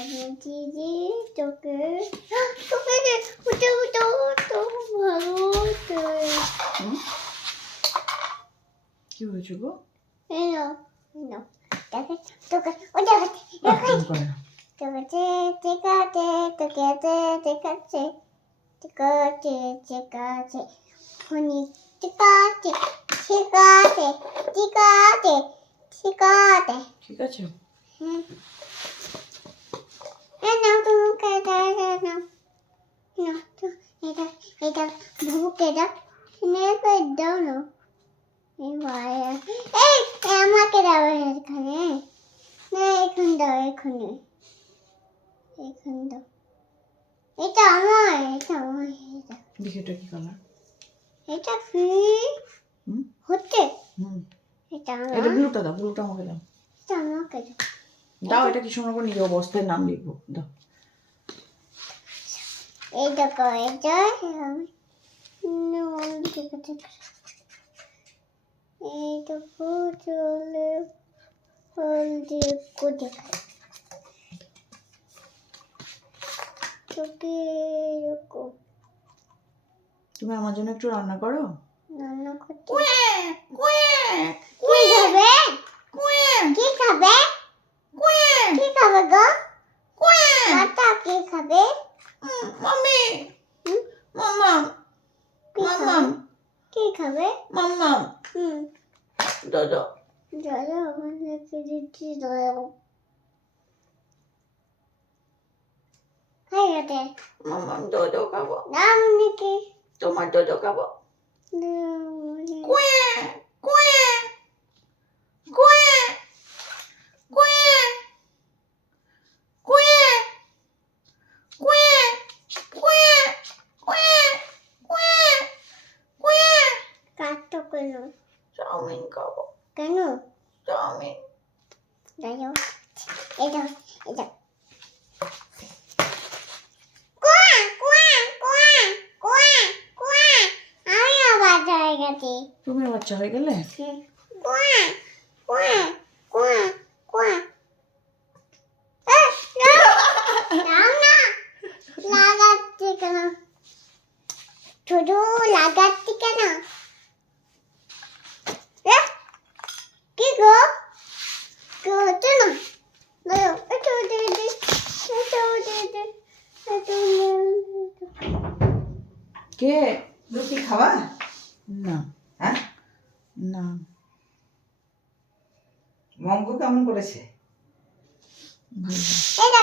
দিদি তোকে তোকে উঠে উঠে তো ভালো কি হয়েছে গো? এনো এনো তোকে তোকে ওটা তোকে ঠিক আছে তোকে ঠিক আছে ঠিক আছে ঠিক আছে ফোনে ঠিক আছে ঠিক আছে ঠিক আছে ঠিক আছে ঠিক আছে। হ্যাঁ এনো তুমি কেটে না না তো এটা এটা ভুকে দাও নেবে দাও না এই আমাকে দাও এখানে না এখন দাও এখানে এখন দাও এটা আমার দেখি এটা কি কালার? এটা কি হুম হচ্ছে হুম এটা এটা ব্লুটা দাও, ব্লুটা আমাকে দাও। এটা আমাকে দাও দাও, এটা কি সুন্দর করে নিজে অবস্থায় নাম লিখবো, দাও। এই দেখো এটা ঠিক আছে এই দেখো চলে হলদি কোটে তোকে দেখো তুমি আমার জন্য একটু রান্না করো। রান্না করতে কুয়ে কি খাবে কুয়ে কি খাবে গো কুয়ে মাতা কি খাবে মাম্মি হুম? মাম্মাম কি মাম্মাম কি খাবে মাম্মাম দাদা দাদা আমাকে দিচ্ছি দাও খাই গেছে মাম্মাম দাদা খাবো, নাম নাকি তোমার দাদা খাবো। কুয়ে কুয়ে কুয়ে কুয়ে কুয়ে কুয়ে কুয়ে কুয়ে কুয়ে কুয়ে কাটতো কেন চাউমিন খাবো, কেন চাউমিন। দাও এটা এটা কোয়া কোয়া কোয়া কোয়া কোয়া আমি আবার হয়ে গেছি তুমি বাচ্চা হয়ে গেলে? কোয়া কোয়া কোয়া কোয়া দাও না লাগাচ্ছি কেন শুধু লাগাচ্ছি কেন কি গো কি হচ্ছে না দাও একটু দে দে একটু দে দে একটু কে রুটি খাওয়া? না হ্যাঁ, না মঙ্গ কেমন করেছে? ভালো। এটা